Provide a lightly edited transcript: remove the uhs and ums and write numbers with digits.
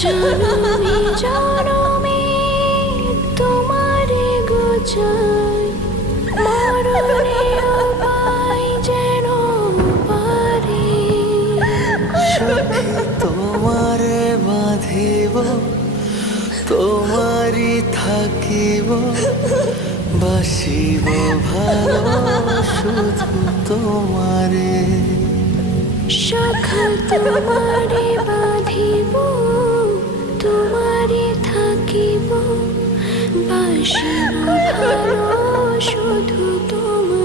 জনমে জনমে তোমারে গো চাই, মরণেও পাই যেন পারে। সখী তোমারে বাঁধিব, তোমারই থাকিব, বাসিব ভালো শুধু তোমারে। সখা তোমারে বাঁধিব, তোমারে থাকিব, বাসিব ভালো শুধু তোমারে।